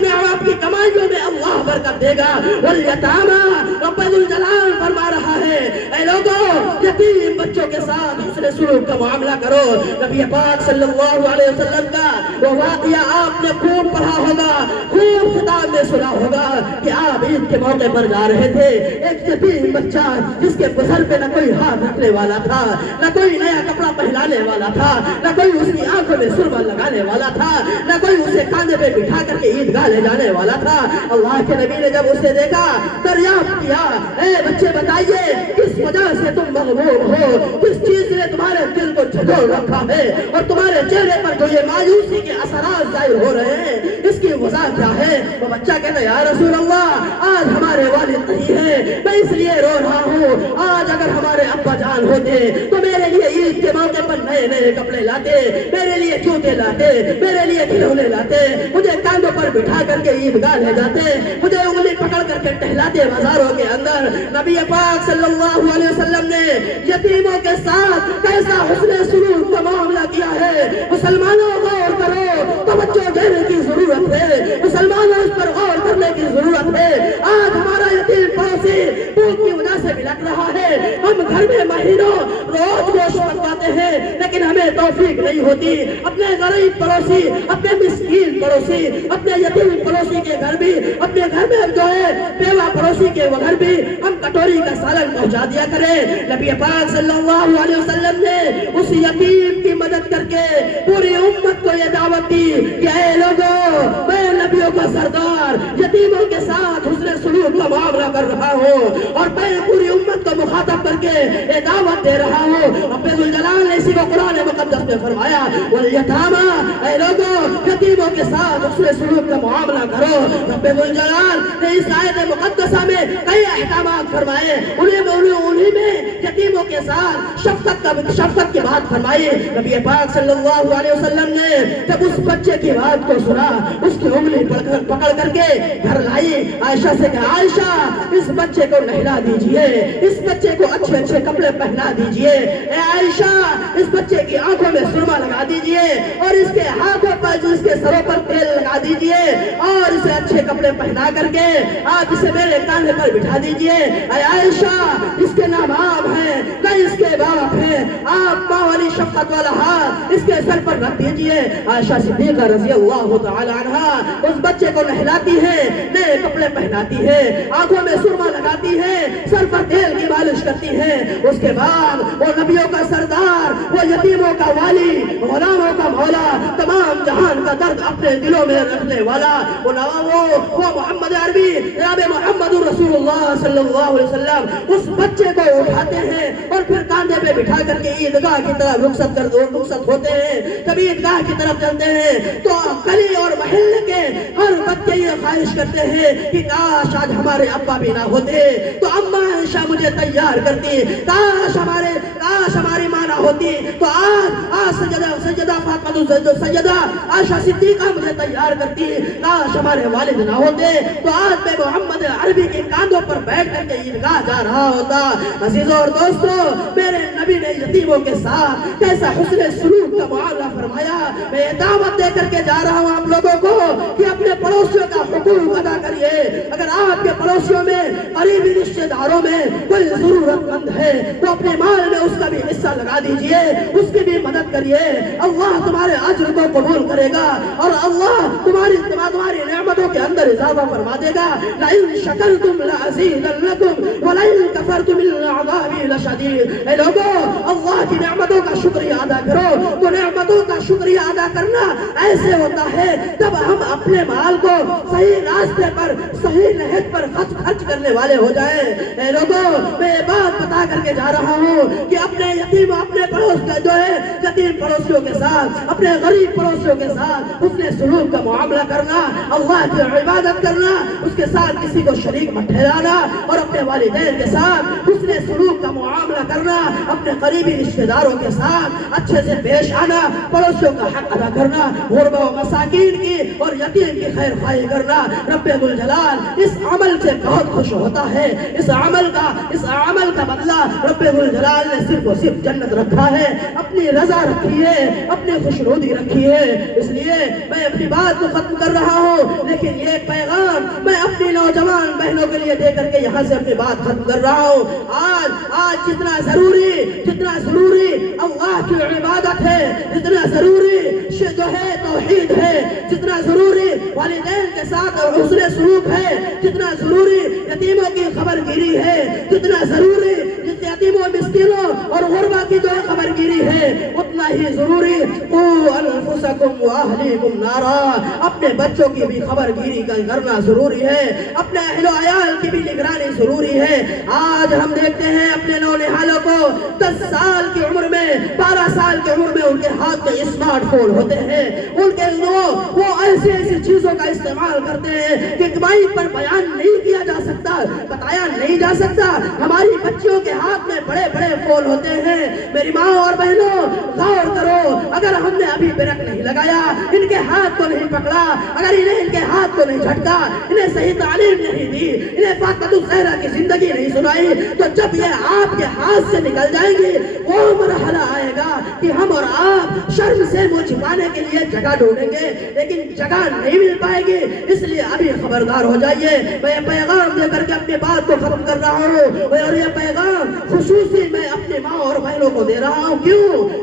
کی کمائیوں میں اللہ برکت دے گا. والیتامیٰ, رب ذوالجلال فرما رہا ہے اے لوگوں یتیم بچوں کے ساتھ حسن سلوک کا معاملہ کرو. نبی پاک صلی اللہ علیہ وسلم کا وہ واقعہ آپ نے خوب پڑھا ہوگا, خوب خطاب میں سنا ہوگا کہ آپ عید کے موقع پر جا رہے تھے. ایک یتیم بچہ جس کے سر پہ نہ کوئی ہاتھ رکھنے والا تھا, نہ کوئی نیا کپڑا پہنانے والا تھا, نہ کوئی اس کی آنکھوں میں سرما لگانے والا تھا, نہ کوئی اسے کاندھے پہ بٹھا کر کے عیدگاہ لے جانے والا تھا. اللہ کے نبی نے جب اسے دیکھا دریافت کیا, اے بچے بتائیے کس وجہ سے تم مغموم ہو, کس چیز نے تمہارے دل کو جھنجھوڑ رکھا ہے اور تمہارے چہرے پر جو یہ مایوسی کے اثرات ظاہر ہو رہے ہیں, اس کی وجہ کیا ہے؟ وہ بچہ کہتا ہے یا رسول اللہ آج ہمارے والد نہیں ہیں, میں اس لیے رو رہا ہوں. آج اگر ہمارے ابا جان ہوتے تو میرے لیے عید کے موقع پر نئے نئے کپڑے لاتے, میرے لیے جوتے لاتے, میرے لیے کھلونے لاتے, مجھے کاندھوں پر بٹھا کر کے عیدگاہ لے جاتے, مجھے انگلی پکڑ کر کے ٹہلاتے بازاروں کے اندر. نبی پاک صلی اللہ علیہ وسلم نے یتیموں کے ساتھ کیسا حسن سلوک کا معاملہ کیا ہے. مسلمانوں غور کرو, توجہ دینے کی ضرورت ہے, مسلمانوں اس پر غور کرنے کی ضرورت ہے. آج ہمارا یتیم پڑوسی بھوک کی وجہ سے بلک رہا ہے, ہم گھر میں مہینوں روز گوشت پکاتے ہیں لیکن ہمیں توفیق نہیں ہوتی. اپنے غریب پڑوسی, اپنے مسکین پڑوسی, اپنے یتیم پڑوسی کے گھر بھی, اپنے گھر میں جو ہے بیوہ پڑوسی کے گھر بھی ہم کٹوری کا سالن پہنچا دیا کریں. نبی پاک صلی اللہ علیہ وسلم نے اس یتیم کی مدد کر کے پوری امت کو یہ دعوت دی کہ اے لوگوں میں نبیوں کا سردار یتیموں کے ساتھ حسن سلوک کا معاملہ کر رہا ہوں اور میں پوری امت کو مخاطب کر کے یہ دعوت دے رہا ہوں. رب ذوالجلال نے اسی کو قرآن مقدس میں فرمایا والیتامیٰ, اے لوگوں یتیموں کے ساتھ حسن سلوک کا معاملہ کرو. رب ذوالجلال نے اس آیت مقدسہ میں کئی احکامات فرمائے, انہیں میں یتیموں کے ساتھ شفقت کی بات فرمائی. نبی پاک صلی اللہ علیہ وسلم نے جب اس بچے کی بات کو سنا, اس کی انگلی پکڑ کر کے گھر لائی. عائشہ سے کہا عائشہ اس بچے کو نہلا دیجئے, اس بچے کو اچھے اچھے کپڑے پہنا دیجئے, اے عائشہ اس بچے کی آنکھوں میں سرما لگا دیجئے اور اس کے ہاتھوں پر, اس کے سروں پر تیل لگا دیجئے اور اسے اچھے کپڑے پہنا کر کے آپ اسے میرے کاندھے پر بٹھا دیجئے. اے عائشہ، اس کے نام آپ ہیں نہ اس کے باپ ہیں، آپ ماں والی شفقت والا ہاتھ اس کے سر پر رکھ دیجئے. عائشہ صدیقہ رضی اللہ تعالی عنہا اس بچے کو نہلاتی ہے، نئے کپڑے پہناتی ہے، آنکھوں میں سرما لگاتی ہے، سر پر تیل کی مالش کرتی ہے. اس کے بعد وہ نبیوں کا سردار، وہ یتیموں کا والی، غلاموں کا مولا، تمام جہان کا درد اپنے دلوں میں رکھنے والا وہ محمد عربی جناب محمد رسول اللہ صلی اللہ علیہ وسلم اس بچے کو اٹھاتے ہیں اور پھر کاندھے پہ بٹھا کر کے عیدگاہ کی طرف رخصت ہوتے ہیں. جب عیدگاہ کی طرف چلتے ہیں تو گلی اور محلے کے ہر بچے یہ خواہش کرتے ہیں کہ کاش آج ہمارے ابا بھی نہ ہوتے تو اماں عائشہ مجھے تیار کرتی، کاش ہماری ماں نہ ہوتی تو آج سیدہ فاطمہ سیدہ عائشہ صدیقہ مجھے تیار کرتی، کاش ہمارے والد نہ ہوتے تو آج میں محمد عربی کے کاندھوں پر بیٹھ کر کے عیدگاہ جا رہا ہوتا. عزیزوں اور دوستوں، میرے نبی نے یتیموں کے ساتھ کیسا حسن سلوک کا معاملہ فرمایا. میں یہ دعوت دے کر کے جا رہا ہوں آپ لوگوں کو کہ اپنے پڑوسیوں کا حقوق ادا کریے. اگر آپ کے پڑوسیوں میں، قریبی رشتہ داروں میں کوئی ضرورت مند ہے تو اپنے مال میں اس کا بھی حصہ لگا دیجئے، اس کی بھی مدد کریے. اللہ تمہارے اجر کو قبول کرے گا اور اللہ تمہاری نعمتوں کے اندر اضافہ فرما دے گا. لَإِن شَكَرْتُمْ لَأَزِيدَنَّكُمْ وَلَئِن كَفَرْتُمْ إِنَّ عَذَابِي لَشَدِيدٌ. اے لوگوں، اللہ کی نعمتوں کا شکریہ ادا کرو. تو نعمتوں کا شکریہ ادا کرنا ایسے ہوتا ہے جب ہم اپنے مال کو صحیح راستے پر، صحیح نہج پر خرچ کرنے والے ہو جائیں. اے لوگوں، میں یہ بات بتا کر کے جا رہا ہوں کہ اپنے یتیم، اپنے پڑوس کا جو ہے یتیم پڑوسیوں کے ساتھ، اپنے غریب پڑوسیوں کے ساتھ حسن سلوک کا معاملہ کرنا، اللہ کی عبادت کرنا، اس کے ساتھ کسی کو شریک مت ٹھہرانا اور اپنے والدین کے ساتھ حسن سلوک کا معاملہ کرنا، اپنے قریبی رشتہ داروں کے ساتھ اچھے سے پیش آنا، پڑوسیوں کا حق ادا کرنا، غربا و مساکین کی اور یتیم کی خیر خواہی کرنا. رب ذوالجلال اس عمل سے بہت خوش ہوتا ہے. اس عمل کا بدلہ رب ذوالجلال نے صرف و صرف جنت رکھا ہے، اپنی رضا رکھی ہے، اپنی خوشنودی رکھی ہے. اس لیے میں اپنی بات کو ختم کر رہا ہوں، لیکن یہ پیغام میں اپنی نوجوان بہنوں کے لیے دے کر کے یہاں سے اپنی بات ختم کر رہا ہوں. آج جتنا ضروری اللہ کی عبادت ہے، جتنا ضروری جو ہے توحید ہے، جتنا ضروری والدین کے ساتھ اور حسن سلوک ہے، جتنا ضروری یتیموں کی خبر گیری ہے، جتنا ضروری یتیموں، مسکینوں اور غربا کی جو خبر گیری ہے، اتنا ہی ضروری قوا انفسکم واہلیکم نارا، اپنے بچوں کی بھی خبر گیری کرنا ضروری ہے، اپنے اہل و عیال کی بھی نگرانی ضروری ہے. آج ہم دیکھتے ہیں اپنے نونہالوں کو 10 سال کی عمر میں، 12 سال کی عمر میں ان کے ہاتھ میں اسمارٹ فون ہوتے ہیں. ان کے وہ ایسی چیزوں کا استعمال کرتے ہیں کہ مائک پر بیان نہیں کیا جا سکتا، بتایا نہیں جا سکتا. ہماری بچیوں کے ہاتھ میں بڑے بڑے فون ہوتے ہیں. میری ماں اور بہنوں، غور کرو، اگر ہم نے ابھی بریک نہیں لگایا، ان کے ہاتھ کو نہیں پکڑا، اگر انہیں ان کے ہاتھ کو نہیں جھٹکا، انہیں صحیح تعلیم نہیں دی، انہیں فاطمہ الزہرا کی زندگی نہیں سنائی، تو جب یہ آپ کے ہاتھ سے نکل جائیں گی وہ مرحلہ آئے گا کہ ہم اور آپ شرم سے منہ چھپانے کے لیے جگہ ڈھونڈیں گے، لیکن جگہ نہیں مل پائے گی. اس لیے ابھی خبردار ہو جائیے. میں یہ پیغام دے کر کے اپنی بات کو ختم کر رہا ہوں، اور یہ پیغام خصوصی میں اپنی ماں اور بہنوں کو دے رہا ہوں.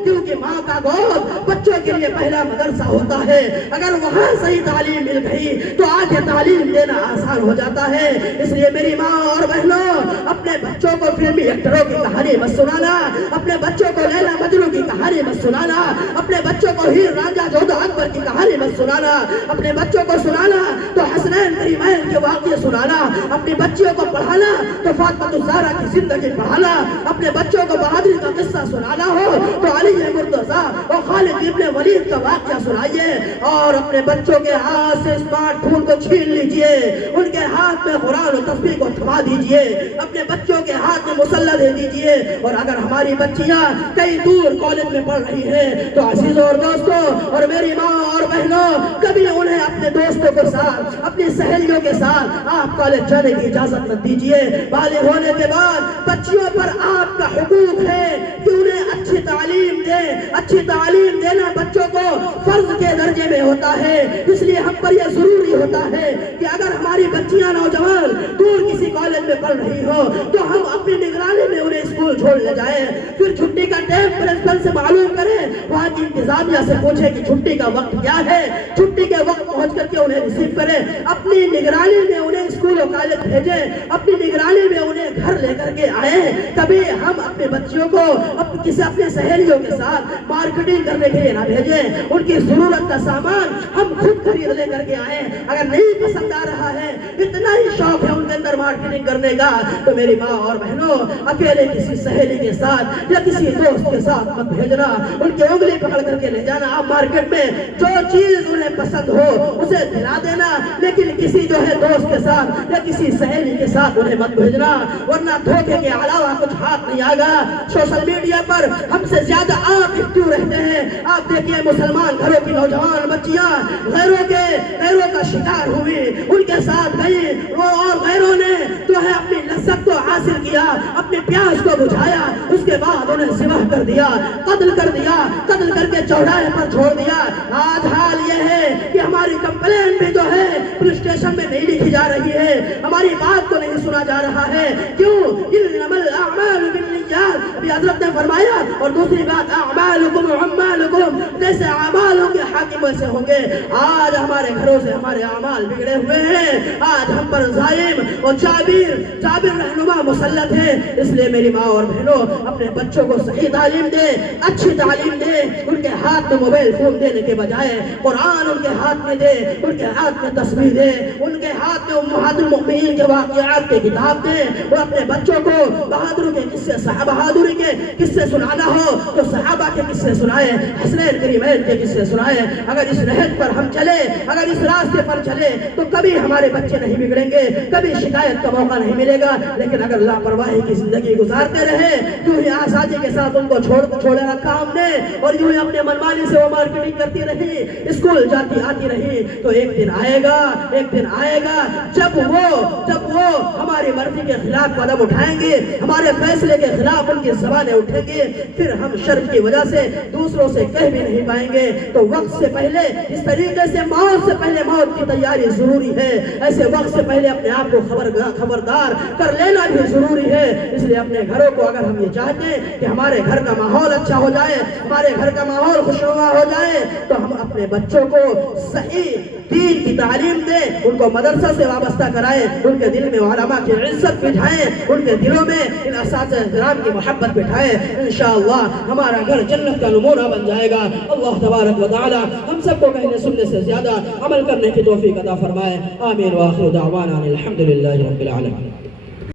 کیونکہ ماں کا گود بچوں کے لیے پہلا مدرسہ ہوتا ہے. اگر وہاں صحیح تعلیم مل گئی تو آگے تعلیم دینا آسان ہو جاتا ہے. اس لیے میری ماں اور بہنوں، اپنے بچوں کو فلمی ایکٹروں کی کہانی مت سنانا، اپنے بچوں کو لیلا مجنوں کی کہانی مت سنانا، اپنے بچوں کو ہیر رانجھا جودھا اکبر کی کہانی مت سنانا، اپنے بچوں کو سنانا تو حسنین کریمین کے واقعے سنانا، اپنی بچیوں کو پڑھانا تو فاطمہ الزہرا کی زندگی پڑھانا، اپنے بچوں کو بہادری کا قصہ سنانا ہو تو علی مرتضیٰ اور خالد ابن ولید کا واقعہ سنائیے. اور اپنے بچوں کے ہاتھ سے اسمارٹ فون کو چھین لیجئے، ان کے ہاتھ میں قرآن و تسبیح کو تھما دیجئے، اپنے بچوں کے ہاتھ میں مسلح دے دیجئے. اور اگر ہماری بچیاں کئی دور کالج میں پڑھ رہی ہیں تو عزیزوں اور دوستوں اور میری ماں اور بہنوں، کبھی انہیں اپنے اپنے دوستوں کے ساتھ اپنی سہیلیوں کے ساتھ آپ کالج جانے کی اجازت نہ دیجیے. بالغ ہونے کے بعد بچیوں پر آپ کا حقوق ہے کہ انہیں اچھی تعلیم دیں. اچھی تعلیم دینا بچوں کو فرض کے درجے میں ہوتا ہے. اس لیے ہم پر یہ ضروری ہوتا ہے کہ اگر ہماری بچیاں نوجوان دور کسی کالج میں پڑھ رہی ہو تو ہم اپنی نگرانی میں انہیں اسکول چھوڑ لے جائیں. پھر چھٹی کا ٹائم پرنسپل سے معلوم کریں, وہاں کی انتظامیہ سے پوچھیں کہ چھٹی کا وقت کیا ہے. چھٹی کے وقت پہنچ کر کے انہیں ریسیو کریں, اپنی نگرانی میں انہیں اسکول اور کالج بھیجیں, اپنی نگرانی میں انہیں گھر لے کر کے آئیں. کبھی ہم اپنے بچیوں کو اپنے سہیلیوں کے ساتھ مارکیٹنگ کرنے کے لیے نہ بھیجیں. ان کی ضرورت کا سامان ہم خود خرید لے کر کے آئیں. اگر نہیں پسند آ رہا ہے, اتنا ہی شوق ہے ان کے اندر مارکیٹنگ کرنے کا, تو میری ماں اور بہنوں اکیلے کسی سہیلی کے ساتھ یا کسی دوست کے ساتھ مت بھیجنا. ان کی انگلی پکڑ کر کے لے جانا. آپ مارکیٹ میں جو چیز انہیں پسند ہو اسے دلا دینا, لیکن کسی جو ہے دوست کے ساتھ یا کسی سہیلی کے ساتھ انہیں مت بھیجنا, ورنہ دھوکے کے علاوہ کچھ ہاتھ نہیں آگا. سوشل میڈیا پر ہم سے زیادہ آپ ایکٹیو رہتے ہیں. آپ دیکھیے مسلمان گھروں کی نوجوان بچیاں غیروں کا شکار ہوئی, ان کے ساتھ گئی, اور غیروں نے جو ہے اپنی لذت کو حاصل کیا, اپنی پیاس کو بجھایا, اس کے بعد انہیں ذبح کر دیا, قتل کر کے چوراہے پر چھوڑ دیا. آج حال یہ ہے کہ ہماری کمپلین بھی جو ہے پولیس اسٹیشن میں نہیں لکھی جا رہی ہے, ہماری بات کو نہیں سنا جا رہا ہے. کیوں؟ انما الاعمال بالنیات, ابھی حضرت نے فرمایا. اور دوسری بات, اعمالکم اعمالکم, جیسے اعمال ہوں گے حاکم ویسے ہوں گے. آج ہمارے گھروں سے ہمارے اعمال بگڑے ہوئے ہیں. آج ہم پر ظالم اور جابر رہنما مسلط ہے. اس لیے میری ماں اور بہنوں اپنے بچوں کو صحیح تعلیم دے, اچھی تعلیم دے. ان کے ہاتھ میں موبائل فون دینے کے بجائے قرآن ان کے ہاتھ میں دے, ان کے ہاتھ میں تصویر دے, ان کے ہاتھ میں امہات المؤمنین کے واقعات کی کتاب دے. اور اپنے بچوں کو بہادروں کے قصے, بہادری کے قصے سنانا ہو تو صحابہ کے قصے سنائے, حسنین کریمین کے قصے سنائے. اگر اس نہج پر ہم چلے, اگر اس راستے پر چلے تو کبھی ہمارے بچے نہیں بگڑیں گے, کبھی شکایت کا موقع نہیں ملے گا. لیکن اگر لاپرواہی کی زندگی گزارتے رہے, یوں ہی آسادی کے ساتھ ان کو چھوڑے رکھا ہم نے, اور یوں ہی اپنے منمانی سے وہ مارکیٹنگ کرتی رہی, اسکول جاتی آتی رہی, تو ایک دن آئے گا جب وہ ہماری مرضی کے خلاف قدم اٹھائیں گے, ہمارے فیصلے کے خلاف ان کی زبانیں اٹھیں گے. پھر ہم شرم کی وجہ سے دوسروں سے کہہ بھی نہیں پائیں گے. تو وقت سے پہلے, اس طریقے سے موت سے پہلے موت کی تیاری ضروری ہے. ایسے وقت سے پہلے اپنے آپ کو خبردار کر لینا بھی ضروری ہے. اس لیے اپنے گھروں کو, اگر ہم یہ چاہتے ہیں کہ ہمارے گھر کا ماحول اچھا ہو جائے, ہمارے گھر کا ماحول خوشنما ہو جائے, تو ہم اپنے بچوں کو صحیح دین کی تعلیم دیں, ان کو مدرسہ سے وابستہ کرائیں, ان کے دل میں علماء کی عزت بٹھائیں, ان کے دلوں میں ان اساتذہ کرام کی محبت بٹھائیں. انشاءاللہ ہمارا گھر جنت کا نمونہ بن جائے گا. اللہ تبارک و تعالی ہم سب کو کہنے سننے سے زیادہ عمل کرنے کی توفیق عطا فرمائے. آمین. وآخر دعوانا الحمدللہ رب العالمین.